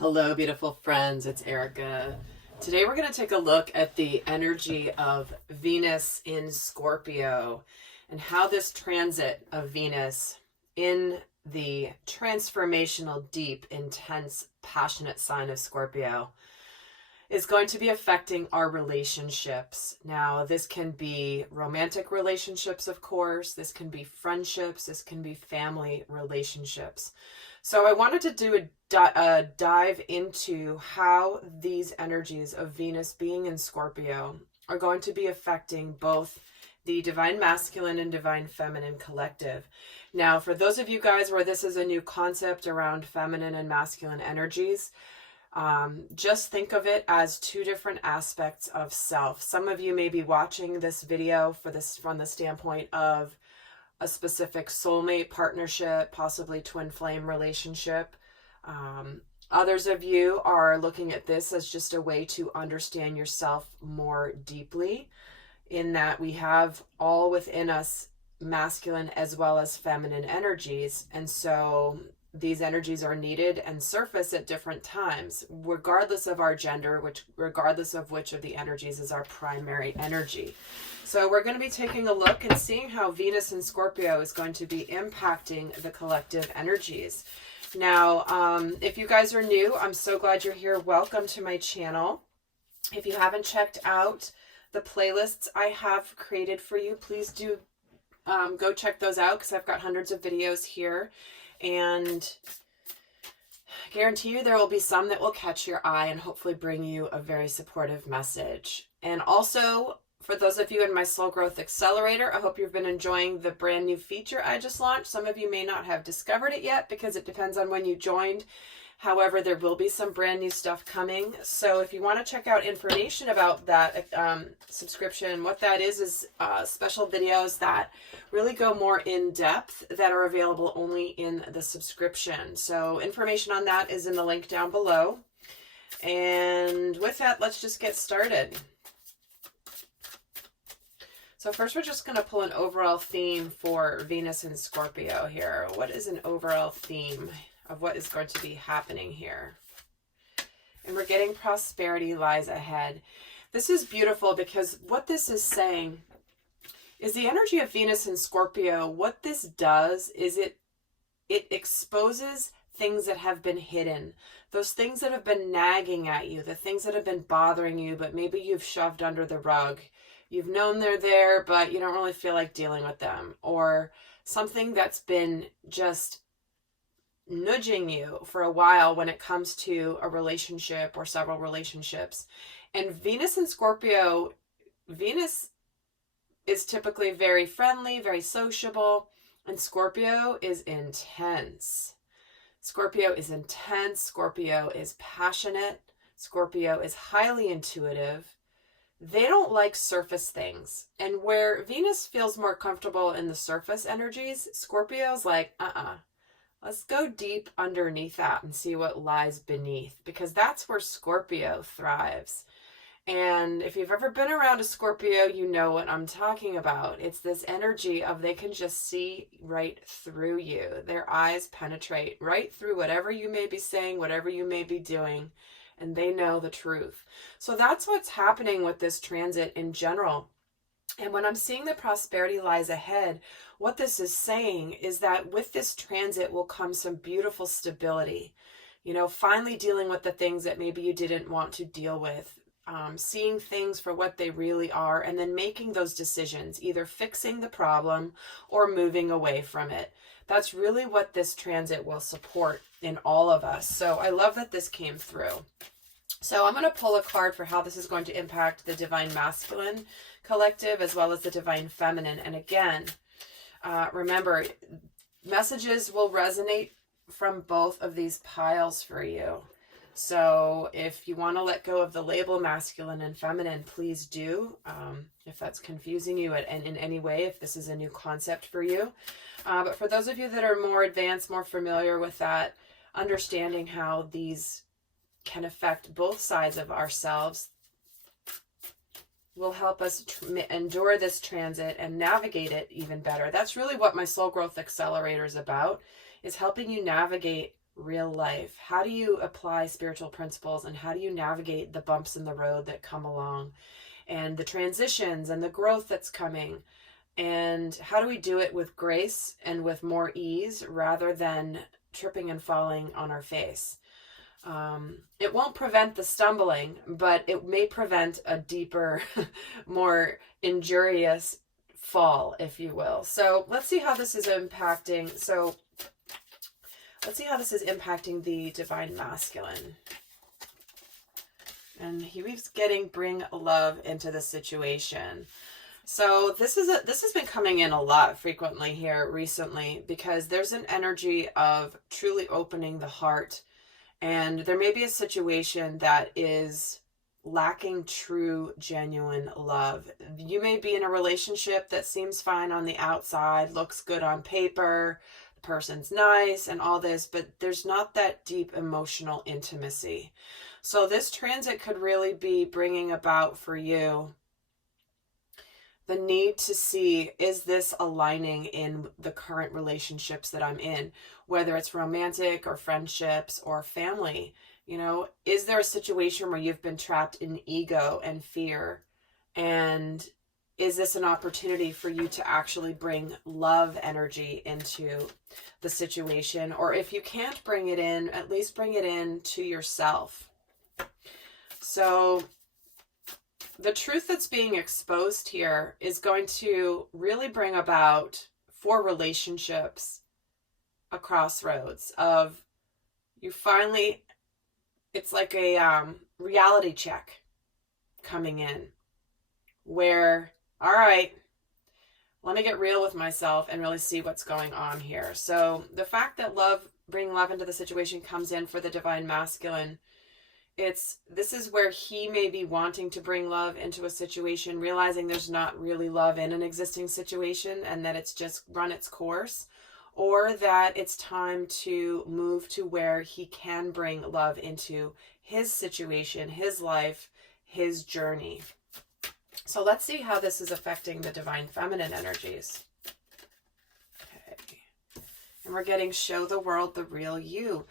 Hello, beautiful friends. It's Erika. Today we're going to take a look at the energy of Venus in Scorpio and how this transit of Venus in the transformational, deep, intense, passionate sign of Scorpio is going to be affecting our relationships. Now, this can be romantic relationships, of course. This can be friendships. This can be family relationships. So I wanted to do a dive into how these energies of Venus being in Scorpio are going to be affecting both the divine masculine and divine feminine collective. Now, for those of you guys where this is a new concept around feminine and masculine energies, just think of it as two different aspects of self. Some of you may be watching this video from the standpoint of a specific soulmate partnership, possibly twin flame relationship. Others of you are looking at this as just a way to understand yourself more deeply, in that we have all within us masculine as well as feminine energies. And so these energies are needed and surface at different times, regardless of our gender, regardless of which of the energies is our primary energy. So we're going to be taking a look and seeing how Venus in Scorpio is going to be impacting the collective energies. Now, if you guys are new, I'm so glad you're here. Welcome to my channel. If you haven't checked out the playlists I have created for you, please do go check those out, because I've got hundreds of videos here. And I guarantee you there will be some that will catch your eye and hopefully bring you a very supportive message. And also, for those of you in my Soul Growth Accelerator, I hope you've been enjoying the brand new feature I just launched. Some of you may not have discovered it yet because it depends on when you joined. However, there will be some brand new stuff coming. So if you want to check out information about that subscription, what that is special videos that really go more in depth that are available only in the subscription. So information on that is in the link down below. And with that, let's just get started. So first, we're just going to pull an overall theme for Venus in Scorpio here. What is an overall theme of what is going to be happening here? And we're getting prosperity lies ahead. This is beautiful because what this is saying is the energy of Venus in Scorpio. What this does is it exposes things that have been hidden, those things that have been nagging at you, the things that have been bothering you, but maybe you've shoved under the rug. You've known they're there, but you don't really feel like dealing with them, or something that's been just nudging you for a while when it comes to a relationship or several relationships. And Venus in Scorpio, Venus is typically very friendly, very sociable, and Scorpio is intense. Scorpio is intense. Scorpio is passionate. Scorpio is highly intuitive. They don't like surface things. And where Venus feels more comfortable in the surface energies, Scorpio's like, let's go deep underneath that and see what lies beneath, because that's where Scorpio thrives. And if you've ever been around a Scorpio, you know what I'm talking about. It's this energy of they can just see right through you. Their eyes penetrate right through whatever you may be saying, whatever you may be doing, and they know the truth. So that's what's happening with this transit in general. And when I'm seeing the prosperity lies ahead, what this is saying is that with this transit will come some beautiful stability. You know, finally dealing with the things that maybe you didn't want to deal with, seeing things for what they really are, and then making those decisions, either fixing the problem or moving away from it. That's really what this transit will support in all of us. So I love that this came through. So I'm going to pull a card for how this is going to impact the divine masculine collective as well as the divine feminine. And again, remember, messages will resonate from both of these piles for you. So if you want to let go of the label masculine and feminine, please do. If that's confusing you and in any way, if this is a new concept for you. But for those of you that are more advanced, more familiar with that, understanding how these can affect both sides of ourselves will help us endure this transit and navigate it even better. That's really what my Soul Growth Accelerator is about, is helping you navigate real life? How do you apply spiritual principles, and how do you navigate the bumps in the road that come along, and the transitions and the growth that's coming? And how do we do it with grace and with more ease rather than tripping and falling on our face? It won't prevent the stumbling, but it may prevent a deeper, more injurious fall, if you will. So let's see how this is impacting. So let's see how this is impacting the divine masculine. And he keeps getting bring love into the situation. So this has been coming in a lot frequently here recently, because there's an energy of truly opening the heart. And there may be a situation that is lacking true, genuine love. You may be in a relationship that seems fine on the outside, looks good on paper, the person's nice and all this, but there's not that deep emotional intimacy. So this transit could really be bringing about for you the need to see, is this aligning in the current relationships that I'm in, whether it's romantic or friendships or family? You know, is there a situation where you've been trapped in ego and fear? And is this an opportunity for you to actually bring love energy into the situation? Or if you can't bring it in, at least bring it in to yourself. So the truth that's being exposed here is going to really bring about, for relationships, a crossroads of you finally, it's like a reality check coming in where, all right, let me get real with myself and really see what's going on here. So the fact that bringing love into the situation comes in for the divine masculine, this is where he may be wanting to bring love into a situation, realizing there's not really love in an existing situation and that it's just run its course, or that it's time to move to where he can bring love into his situation, his life, his journey. So let's see how this is affecting the divine feminine energies. Okay. And we're getting show the world the real you.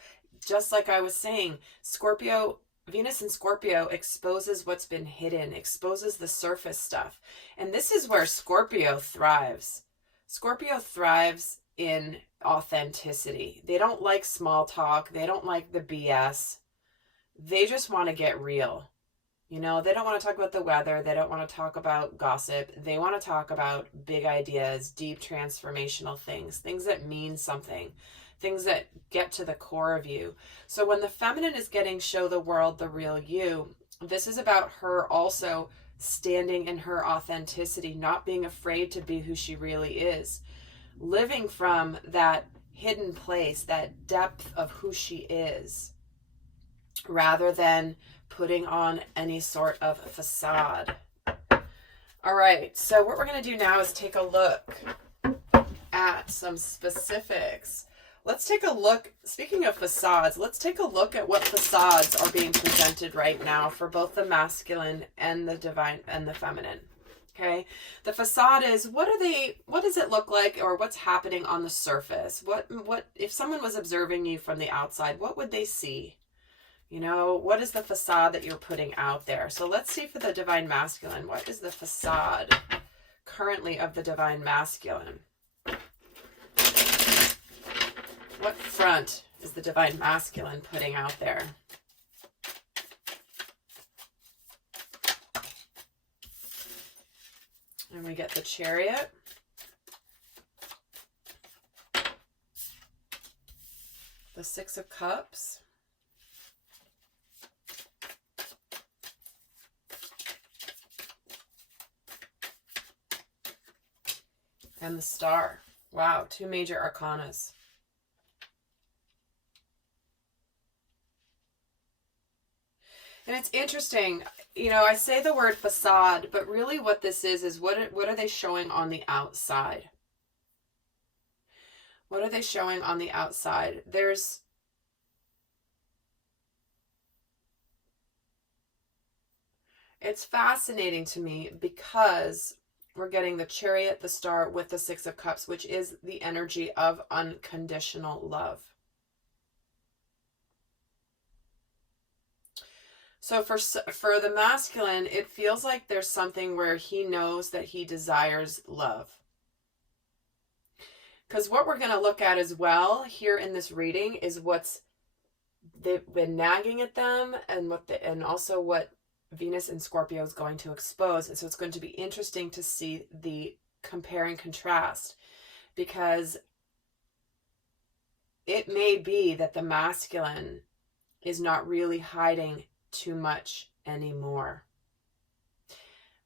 Just like I was saying, Scorpio, Venus in Scorpio exposes what's been hidden, exposes the surface stuff. And this is where Scorpio thrives. Scorpio thrives in authenticity. They don't like small talk. They don't like the BS. They just want to get real. You know, they don't want to talk about the weather. They don't want to talk about gossip. They want to talk about big ideas, deep transformational things that mean something. Things that get to the core of you. So when the feminine is getting show the world the real you, this is about her also standing in her authenticity, not being afraid to be who she really is, living from that hidden place, that depth of who she is, rather than putting on any sort of facade. All right, so what we're going to do now is take a look at some specifics. Let's take a look, speaking of facades, let's take a look at what facades are being presented right now for both the masculine and the divine and the feminine. Okay. The facade is, what does it look like, or what's happening on the surface? What, if someone was observing you from the outside, what would they see? You know, what is the facade that you're putting out there? So let's see for the divine masculine, what is the facade currently of the divine masculine? What front is the divine masculine putting out there? And we get the Chariot. The Six of Cups. And the Star. Wow, two major arcanas. And it's interesting, you know, I say the word facade, but really what this is what are they showing on the outside? What are they showing on the outside? It's fascinating to me because we're getting the Chariot, the Star with the Six of Cups, which is the energy of unconditional love. So for the masculine, it feels like there's something where he knows that he desires love. Because what we're going to look at as well here in this reading is what's they've been nagging at them, and and also what Venus and Scorpio is going to expose. And so it's going to be interesting to see the compare and contrast, because it may be that the masculine is not really hiding too much anymore.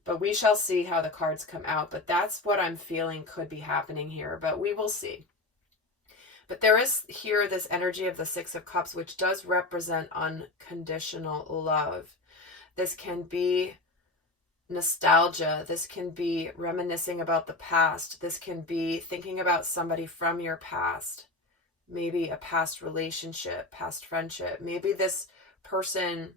But we shall see how the cards come out. But that's what I'm feeling could be happening here. But we will see. But there is here this energy of the Six of Cups, which does represent unconditional love. This can be nostalgia. This can be reminiscing about the past. This can be thinking about somebody from your past. Maybe a past relationship, past friendship. Maybe this person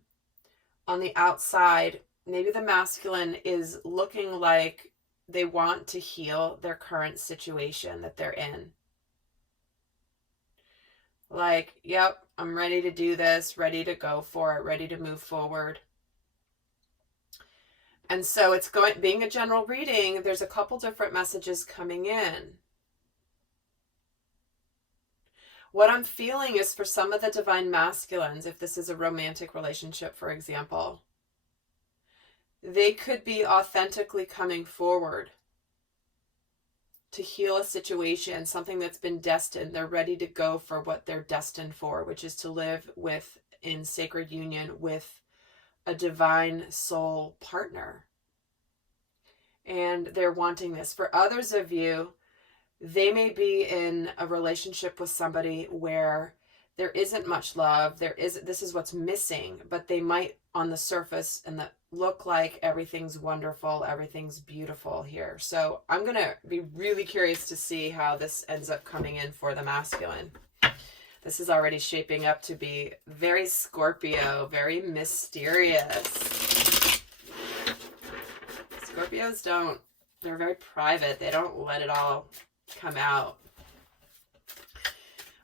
on the outside, maybe the masculine is looking like they want to heal their current situation that they're in. Like, yep, I'm ready to do this, ready to go for it, ready to move forward. And so it's being a general reading, there's a couple different messages coming in. What I'm feeling is for some of the divine masculines, if this is a romantic relationship, for example, they could be authentically coming forward to heal a situation, something that's been destined. They're ready to go for what they're destined for, which is to live in sacred union with a divine soul partner. And they're wanting this. For others of you, they may be in a relationship with somebody where there isn't much love. This is what's missing, but they might on the surface and look like everything's wonderful, everything's beautiful here. So I'm going to be really curious to see how this ends up coming in for the masculine. This is already shaping up to be very Scorpio, very mysterious. Scorpios they're very private. They don't let it all come out.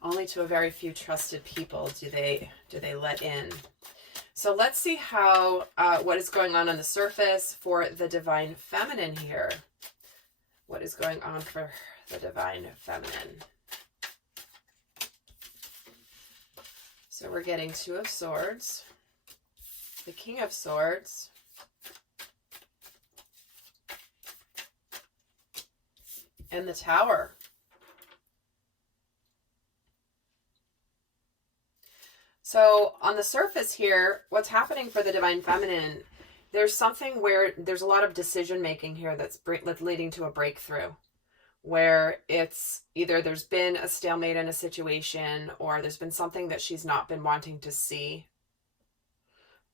Only to a very few trusted people do they let in. So let's see how what is going on the surface for the divine feminine here. What is going on for the divine feminine? So we're getting Two of Swords, the King of Swords, and the Tower. So on the surface here, what's happening for the divine feminine, there's something where there's a lot of decision making here that's leading to a breakthrough, where it's either there's been a stalemate in a situation, or there's been something that she's not been wanting to see,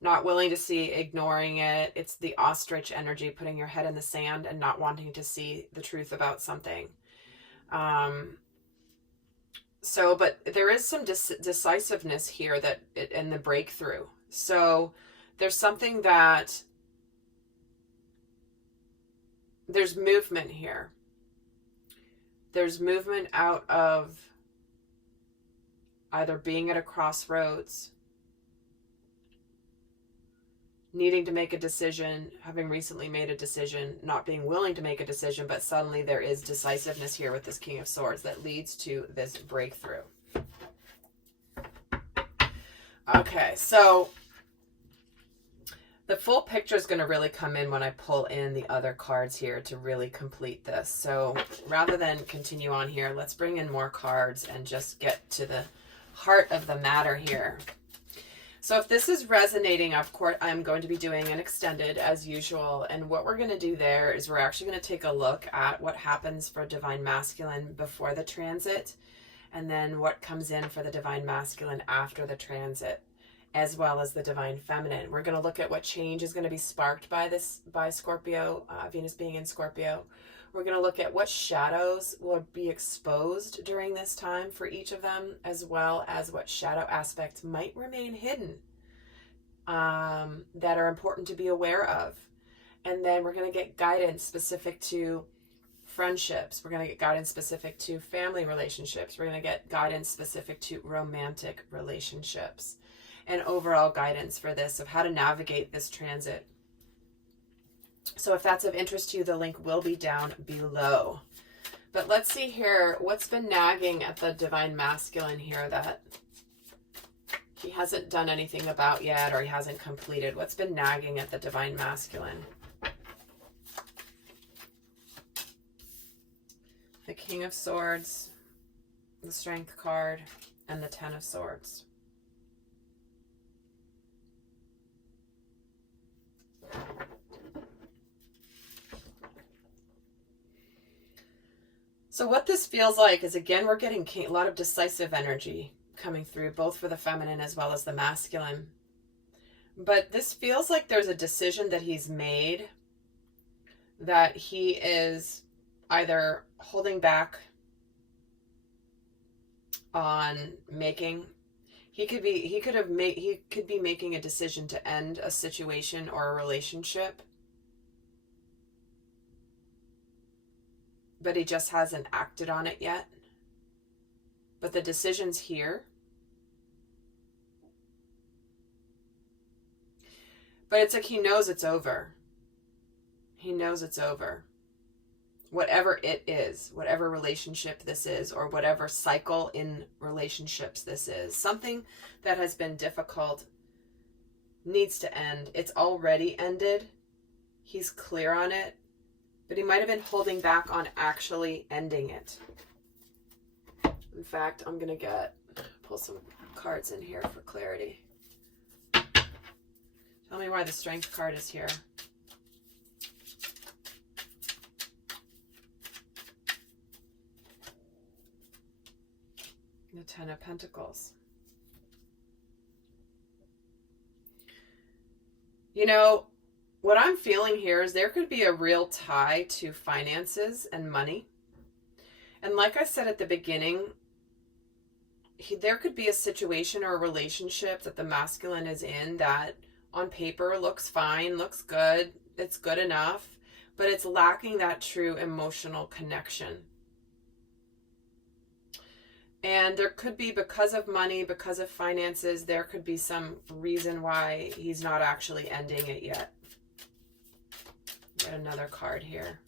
not willing to see, ignoring it. It's the ostrich energy, putting your head in the sand and not wanting to see the truth about something. But there is some decisiveness here in the breakthrough. So there's something that there's movement here. There's movement out of either being at a crossroads, needing to make a decision, having recently made a decision, not being willing to make a decision, but suddenly there is decisiveness here with this King of Swords that leads to this breakthrough. Okay, so the full picture is going to really come in when I pull in the other cards here to really complete this. So rather than continue on here, let's bring in more cards and just get to the heart of the matter here. So if this is resonating, of course, I'm going to be doing an extended as usual. And what we're going to do there is we're actually going to take a look at what happens for divine masculine before the transit, and then what comes in for the divine masculine after the transit, as well as the divine feminine. We're going to look at what change is going to be sparked by Scorpio, Venus being in Scorpio. We're going to look at what shadows will be exposed during this time for each of them, as well as what shadow aspects might remain hidden that are important to be aware of. And then we're going to get guidance specific to friendships. We're going to get guidance specific to family relationships. We're going to get guidance specific to romantic relationships. and overall guidance for this, of how to navigate this transit. So if that's of interest to you, the link will be down below. But let's see here, what's been nagging at the divine masculine here that he hasn't done anything about yet, or he hasn't completed? What's been nagging at the divine masculine? The King of Swords, the Strength card, and the Ten of Swords. So what this feels like is, again, we're getting a lot of decisive energy coming through, both for the feminine as well as the masculine. But this feels like there's a decision that he's made that he is either holding back on making. He could be making a decision to end a situation or a relationship, but he just hasn't acted on it yet. But the decision's here. But it's like he knows it's over. He knows it's over. Whatever it is, whatever relationship this is, or whatever cycle in relationships this is, something that has been difficult needs to end. It's already ended. He's clear on it, but he might have been holding back on actually ending it. In fact, I'm going to pull some cards in here for clarity. Tell me why the Strength card is here. The Ten of Pentacles. You know, what I'm feeling here is there could be a real tie to finances and money. And like I said at the beginning, there could be a situation or a relationship that the masculine is in that on paper looks fine, looks good, it's good enough, but it's lacking that true emotional connection. And there could be, because of money, because of finances, there could be some reason why he's not actually ending it yet. Get another card here.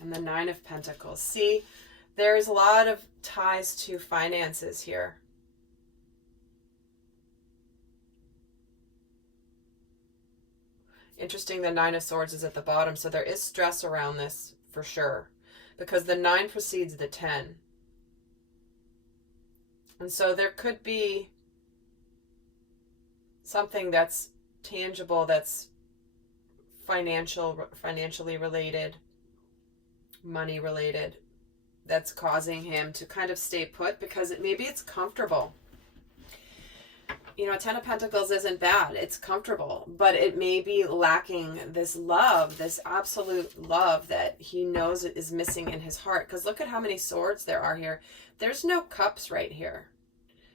And the Nine of Pentacles. See, there's a lot of ties to finances here. Interesting, the Nine of Swords is at the bottom, so there is stress around this for sure, because the 9 precedes the 10. And so there could be something that's tangible, that's financially related, money related, that's causing him to kind of stay put because maybe it's comfortable. You know, Ten of Pentacles isn't bad. It's comfortable, but it may be lacking this love, this absolute love that he knows is missing in his heart. Because look at how many swords there are here. There's no cups right here.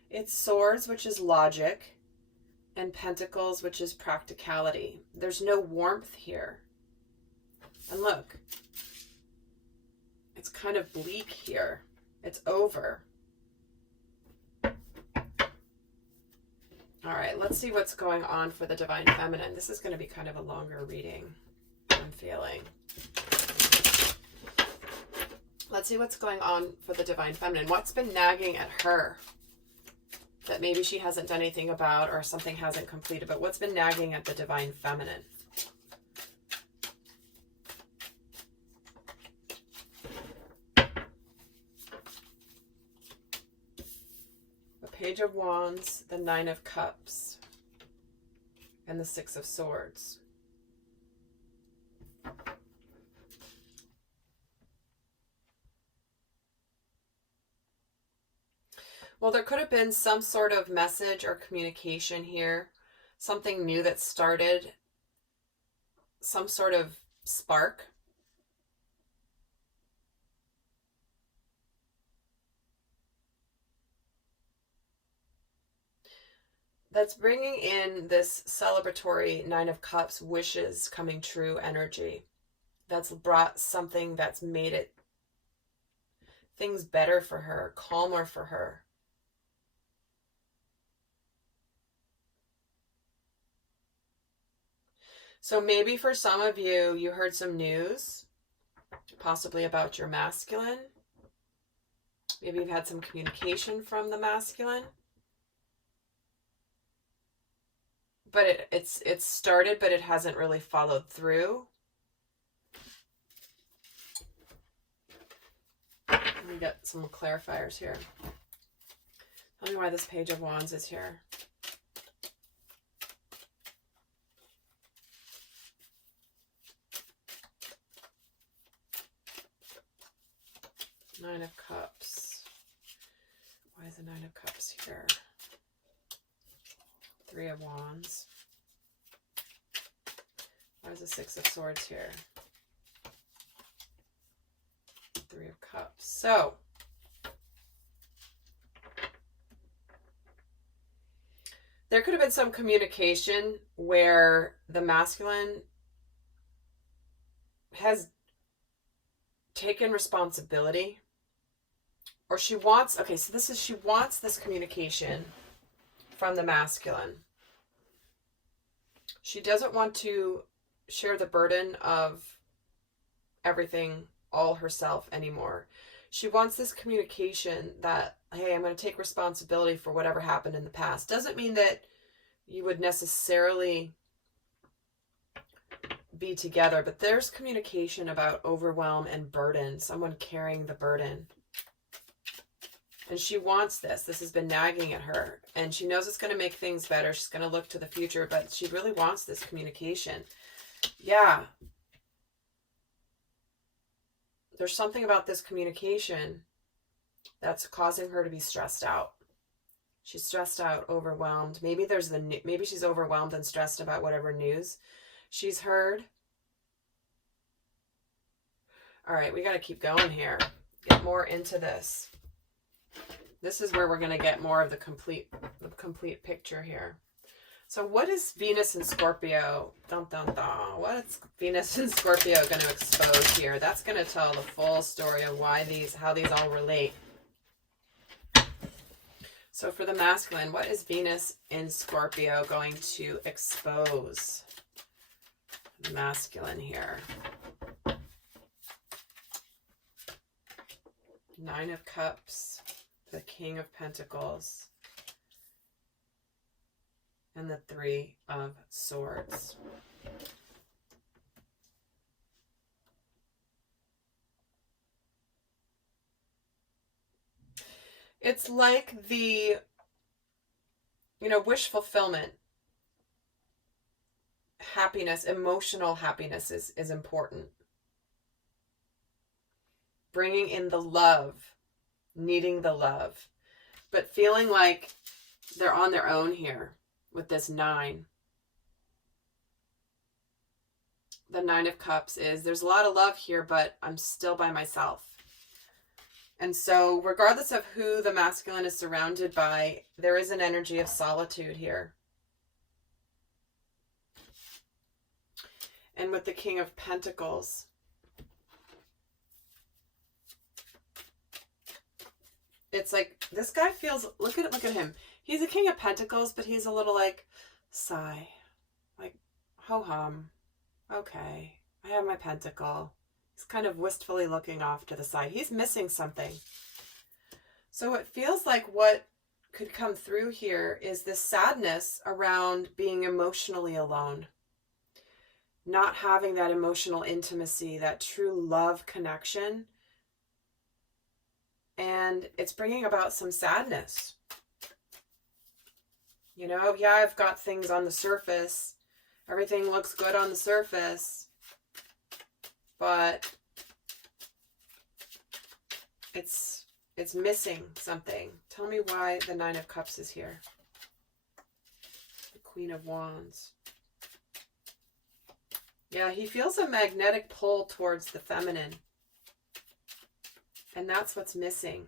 It's swords, which is logic, and pentacles, which is practicality. There's no warmth here. And look, it's kind of bleak here. It's over. All right, let's see what's going on for the Divine Feminine. This is going to be kind of a longer reading, I'm feeling. Let's see what's going on for the Divine Feminine. What's been nagging at her that maybe she hasn't done anything about, or something hasn't completed, but what's been nagging at the Divine Feminine? Page of Wands, the Nine of Cups, and the Six of Swords. Well, there could have been some sort of message or communication here, something new that started, some sort of spark. That's bringing in this celebratory Nine of Cups, wishes coming true energy. That's brought something that's made things better for her, calmer for her. So maybe for some of you, you heard some news, possibly about your masculine. Maybe you've had some communication from the masculine. But it's started, but it hasn't really followed through. Let me get some clarifiers here. Tell me why this Page of Wands is here. Nine of Cups. Why is the Nine of Cups here? Three of Wands. Why is the Six of Swords here? Three of Cups. So, there could have been some communication where the masculine has taken responsibility, or she wants, okay, so this is, she wants this communication from the masculine. She doesn't want to share the burden of everything all herself anymore. She wants this communication that, hey, I'm going to take responsibility for whatever happened in the past. Doesn't mean that you would necessarily be together, but there's communication about overwhelm and burden, someone carrying the burden. And she wants this. This has been nagging at her. And she knows it's going to make things better. She's going to look to the future, but she really wants this communication. Yeah. There's something about this communication that's causing her to be stressed out. She's stressed out, overwhelmed. Maybe maybe she's overwhelmed and stressed about whatever news she's heard. All right, we got to keep going here. Get more into this. This is where we're going to get more of the complete picture here. So what is Venus and Scorpio? Dun, dun, dun. What is Venus and Scorpio going to expose here? That's going to tell the full story of how these all relate. So for the masculine, what is Venus in Scorpio going to expose? The masculine here. Nine of Cups, the King of Pentacles, and the Three of Swords. It's like the, wish fulfillment. Happiness, emotional happiness is important. Bringing in the love, needing the love, but feeling like they're on their own here with this nine. The Nine of Cups is, there's a lot of love here, but I'm still by myself. And so regardless of who the masculine is surrounded by, there is an energy of solitude here. And with the King of Pentacles, it's like this guy feels, look at him. He's a King of Pentacles, but he's a little like sigh, like ho-hum. Okay, I have my pentacle. He's kind of wistfully looking off to the side. He's missing something. So it feels like what could come through here is this sadness around being emotionally alone. Not having that emotional intimacy, that true love connection. And it's bringing about some sadness. Yeah, I've got things on the surface. Everything looks good on the surface. But it's missing something. Tell me why the Nine of Cups is here. The Queen of Wands. Yeah, he feels a magnetic pull towards the feminine. And that's what's missing.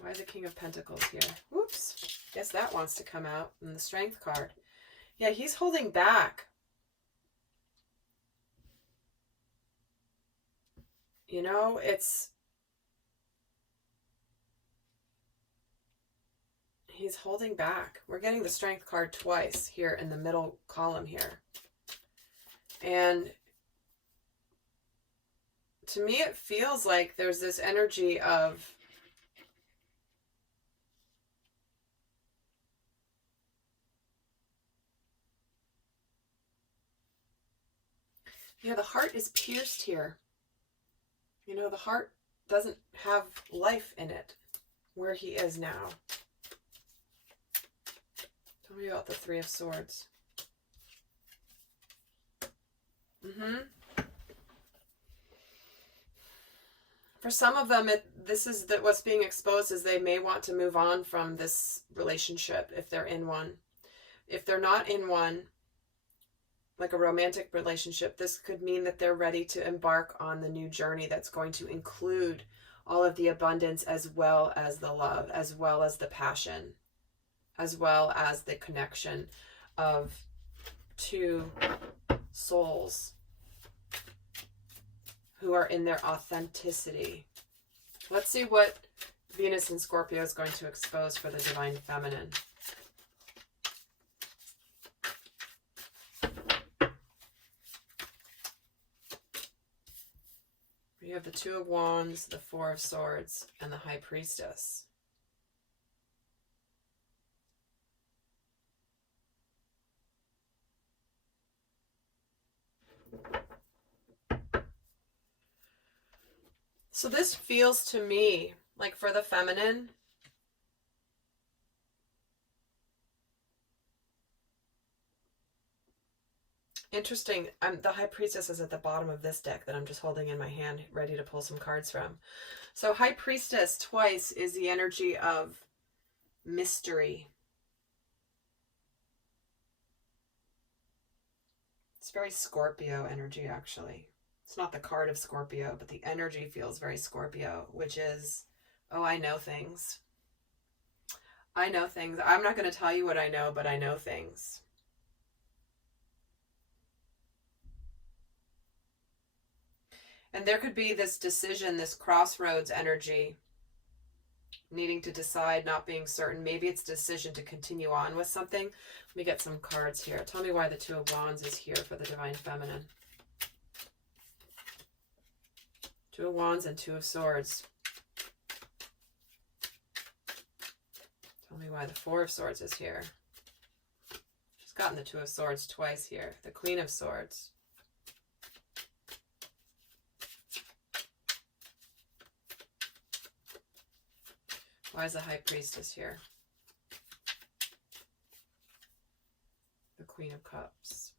Why is the King of Pentacles here? Whoops. Guess that wants to come out in the Strength card. Yeah, he's holding back. He's holding back. We're getting the Strength card twice here in the middle column here. And to me, it feels like there's this energy of the heart is pierced here. You know, the heart doesn't have life in it where he is now. Tell me about the Three of Swords. For some of them, this is what's being exposed is they may want to move on from this relationship if they're in one. If they're not in one, like a romantic relationship, this could mean that they're ready to embark on the new journey that's going to include all of the abundance, as well as the love, as well as the passion, as well as the connection of two souls who are in their authenticity. Let's see what Venus in Scorpio is going to expose for the Divine Feminine. We have the Two of Wands, the Four of Swords, and the High Priestess. So this feels to me like for the feminine, interesting. The High Priestess is at the bottom of this deck that I'm just holding in my hand, ready to pull some cards from. So High Priestess twice is the energy of mystery. It's very Scorpio energy, actually. It's not the card of Scorpio, but the energy feels very Scorpio, which is, oh, I know things. I know things. I'm not going to tell you what I know, but I know things. And there could be this decision, this crossroads energy, needing to decide, not being certain. Maybe it's decision to continue on with something. Let me get some cards here. Tell me why the Two of Wands is here for the Divine Feminine. Two of Wands and Two of Swords. Tell me why the Four of Swords is here. She's gotten the Two of Swords twice here. The Queen of Swords. Why is the High Priestess here? The Queen of Cups.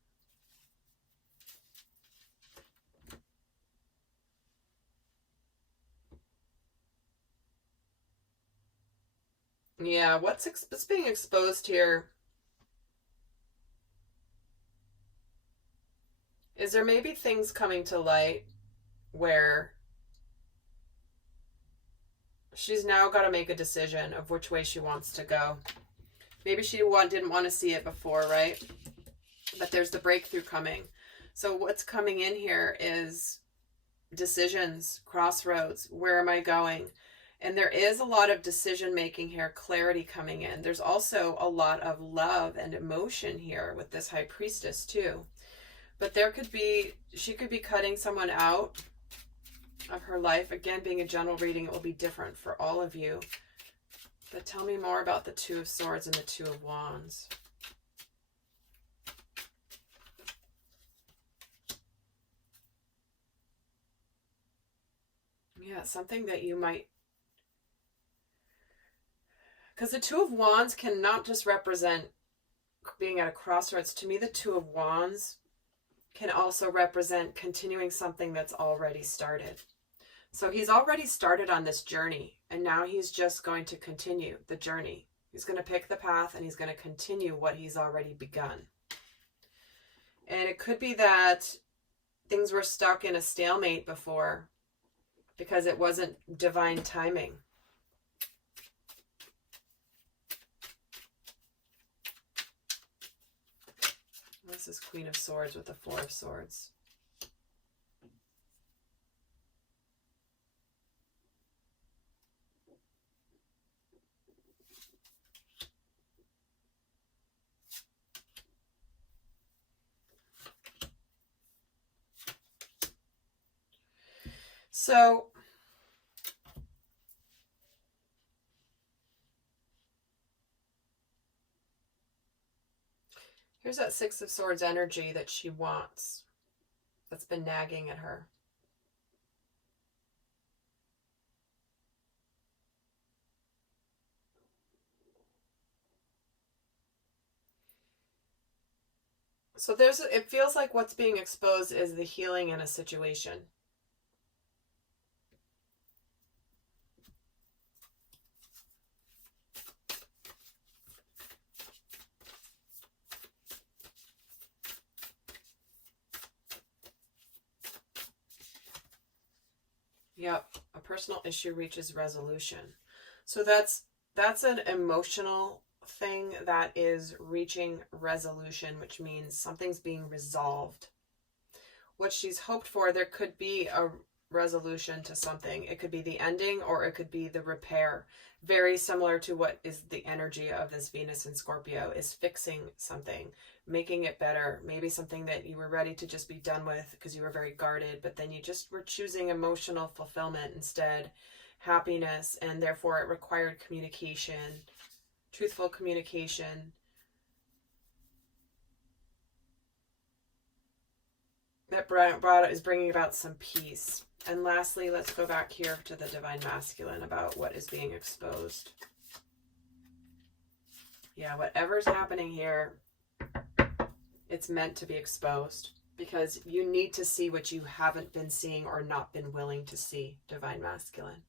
Yeah, what's being exposed here is there may be things coming to light where she's now got to make a decision of which way she wants to go. Maybe she didn't want to see it before, right? But there's the breakthrough coming. So what's coming in here is decisions, crossroads. Where am I going? And there is a lot of decision making here, clarity coming in. There's also a lot of love and emotion here with this High Priestess too. But there could be, she could be cutting someone out of her life. Again, being a general reading, it will be different for all of you. But tell me more about the Two of Swords and the Two of Wands. Yeah, something that you might... Because the Two of Wands can not just represent being at a crossroads. To me, the Two of Wands can also represent continuing something that's already started. So he's already started on this journey, and now he's just going to continue the journey. He's going to pick the path, and he's going to continue what he's already begun. And it could be that things were stuck in a stalemate before because it wasn't divine timing. This is Queen of Swords with the Four of Swords. So here's that Six of Swords energy that she wants, that's been nagging at her. So it feels like what's being exposed is the healing in a situation. Yep, a personal issue reaches resolution. So that's an emotional thing that is reaching resolution, which means something's being resolved. What she's hoped for, there could be a resolution to something. It could be the ending or it could be the repair. Very similar to what is the energy of this Venus in Scorpio, is fixing something, making it better. Maybe something that you were ready to just be done with because you were very guarded, but then you just were choosing emotional fulfillment instead, happiness, and therefore it required communication, truthful communication. That is bringing about some peace. And lastly, let's go back here to the Divine Masculine about what is being exposed. Yeah, whatever's happening here, it's meant to be exposed because you need to see what you haven't been seeing or not been willing to see, Divine Masculine.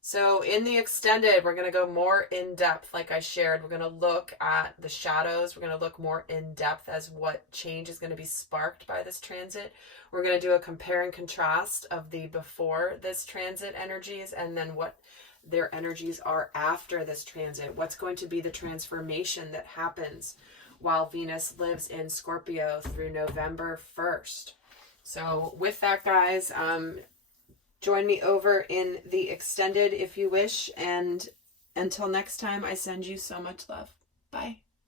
So in the extended, we're going to go more in depth. Like I shared, we're going to look at the shadows. We're going to look more in depth as what change is going to be sparked by this transit. We're going to do a compare and contrast of the before this transit energies and then what their energies are after this transit. What's going to be the transformation that happens while Venus lives in Scorpio through November 1st. So with that, guys, join me over in the extended if you wish. And until next time, I send you so much love. Bye.